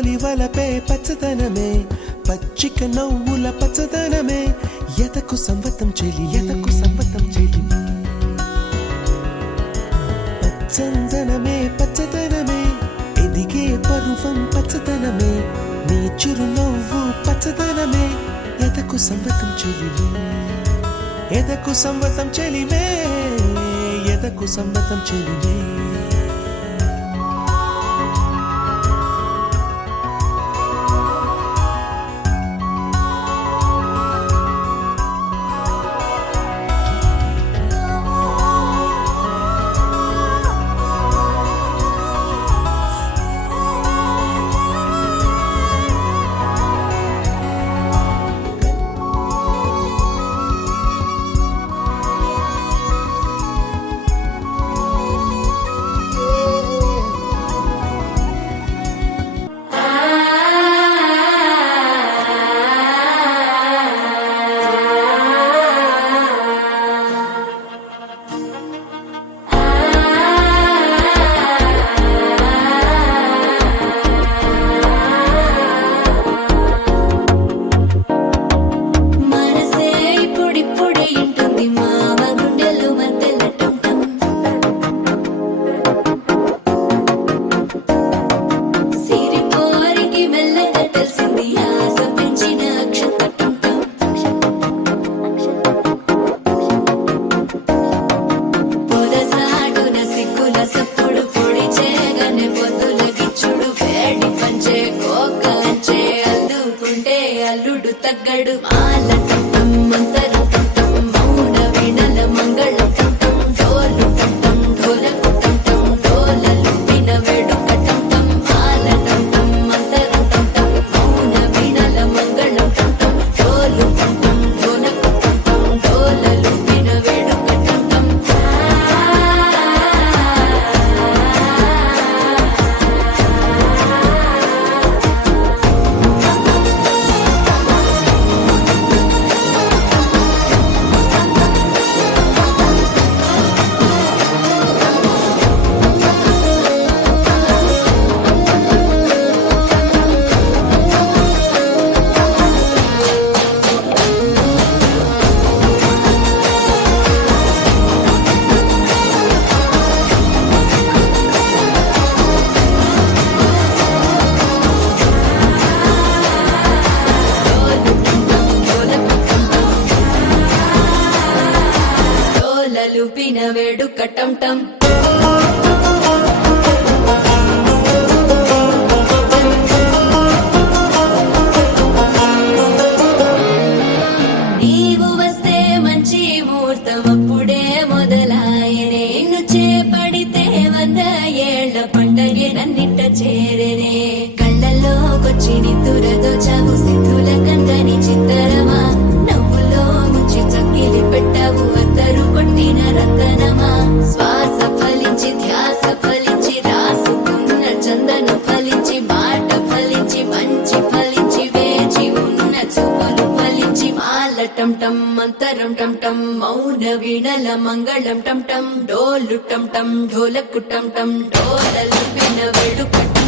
తొలి వలపే పచ్చదనమే పచ్చిక నవ్వుల పచ్చదనమే ఎదకు సంవతం చెలి పచ్చందనమే పచ్చదనమే ఎదిగే పరువం పచ్చదనమే నీ చిరునవ్వు పచ్చదనమే ఎదకు సంవతం చెలివే ఎదకు సంవతం చెలివే ఎదకు సంవతం చెలివే అల్లుడు తగ్గడు మాలటం మంతరం టం మౌన వినల మంగళం టం డోలు టం ఢోలకు టం డోలలు విన వేడుక టం మాలటం మంతరం టం మౌన వినల మంగళం టం డోలు టం ఢోలకు టం డోలలు విన వేడుక టం లుపిన వేడుక టం టం నీవు వస్తే మంచి ముహూర్తం అప్పుడే మొదలాయనే నిన్ను చేపడితే 100 ఏళ్ల పండగే నన్నిట్ట చేరేనే కళ్ళల్లోకొచ్చి నిద్దురతో చావు సిద్ధుల కందని చిత్తరమా నవ్వులో ముంచి చక్కిలి పెట్టావు అద్దరు కొట్టిన రతనమా శ్వాస ఫలించి ధ్యాస ఫలించి రాసుకున్న చందన ఫలించి మాట ఫలించి మంచి ఫలించి వేచి ఉన్న చూపులు ఫలించి మాలటం టం మంతరం టం టం మౌన వీణల మంగళం టం టం డోలు టం టం ఢోలకు టం టం డోలలు విన వేడుక